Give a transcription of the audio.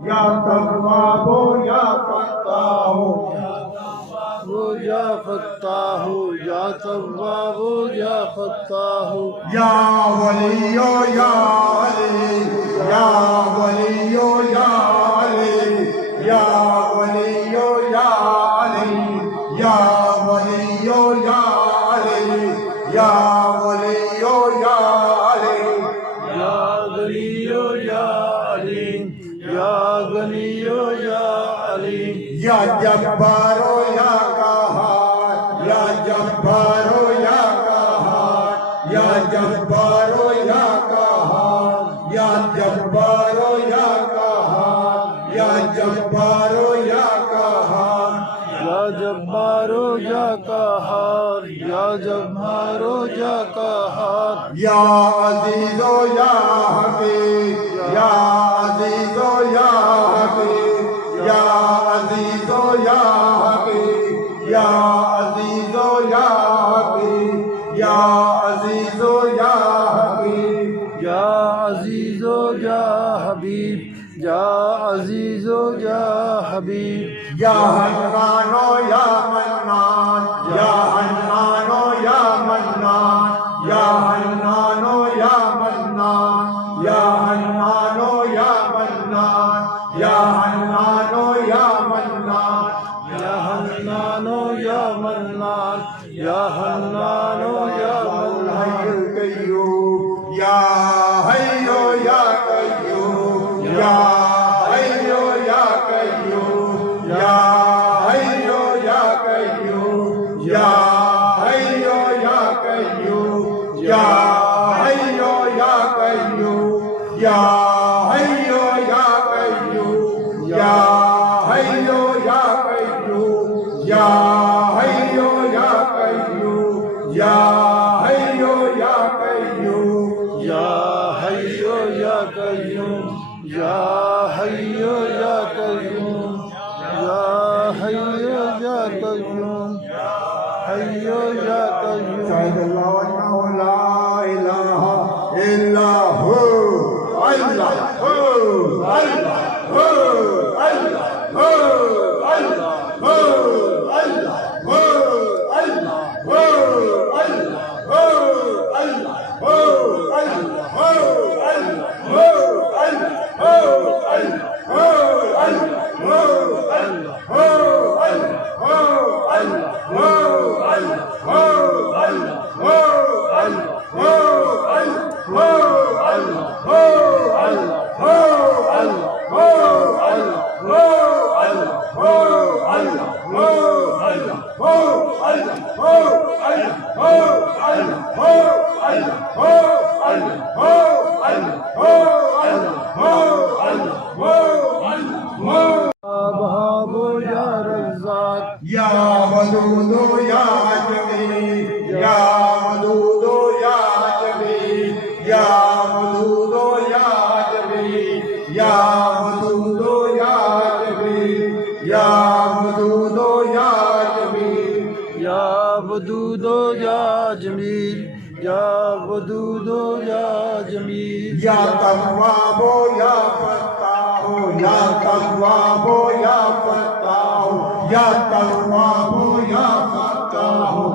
या तव्वाबो या फत्ताहो या फत्ताहु या तव्वाबु या फत्ताहु या वलियो या अली या वलियो या अली या वलियो या अली या वलियो या अली या वलियो या अली या गलियो या अली या गलियो या अली या जब्बारो या कहार या जब्बारो या कहार या जब्बारो या कहार या जब्बारो या कहार या जब्बारो या कहार या जब्बारो या कहार या जब्बारो या कहार या अजीजो या हकीम या अजीजो या हकीम या अजीजो या हकीम या अजीजो या हकीम या अजीजो या हकीम या अजीजो या हबीब या अजीजो या हबीब या हन्नानो या मन्नान या हन्नानो या मन्नान या हन्नानो या मन्नान या हन्नानो या मन्नान या हन्नानो या मन्नान या हन्नानो या मन्नान या हन्नानो या मन्नान कय्यूम या हय्यो या कय्यूम या हय्यो या कय्यूम या हय्यो या कय्यूम या हय्यो या कय्यूम या हय्यो या कय्यूम या हय्यो या कय्यूम या हय्यो या कय्यूम या हय्यो या कय्यूम या हय्यो या कय्यूम या हय्यो या कय्यूम या हय्यो या कय्यूम या हय्यो या कय्यूम हय्यो या कय्यूम शाहिदल्लाहु अन्नहु ला इलाहा इल्ला हु अल्लाह हु अल्लाह हु अल्लाह हु अल्लाह हु अल्लाह हु अल्लाह हु अल्लाह हु अल्लाह हु अल्लाह हु अल्लाह हु अल्लाह हु अल्लाह हु अल्लाह हु अल्लाह हु अल्लाह हु अल्लाह हु वहाबो या रज़्ज़ाक़ या वदूदो या जमील या वदूदो या जमील या वदूदो या जमील या वदूदो या जमील या वदूदो या जमील या वदूदो या जमील या वदूदो या जमील या तव्वाबो या फत्ताहो या तव्वाबो या फत्ताहो या तव्वाबो या फत्ताहो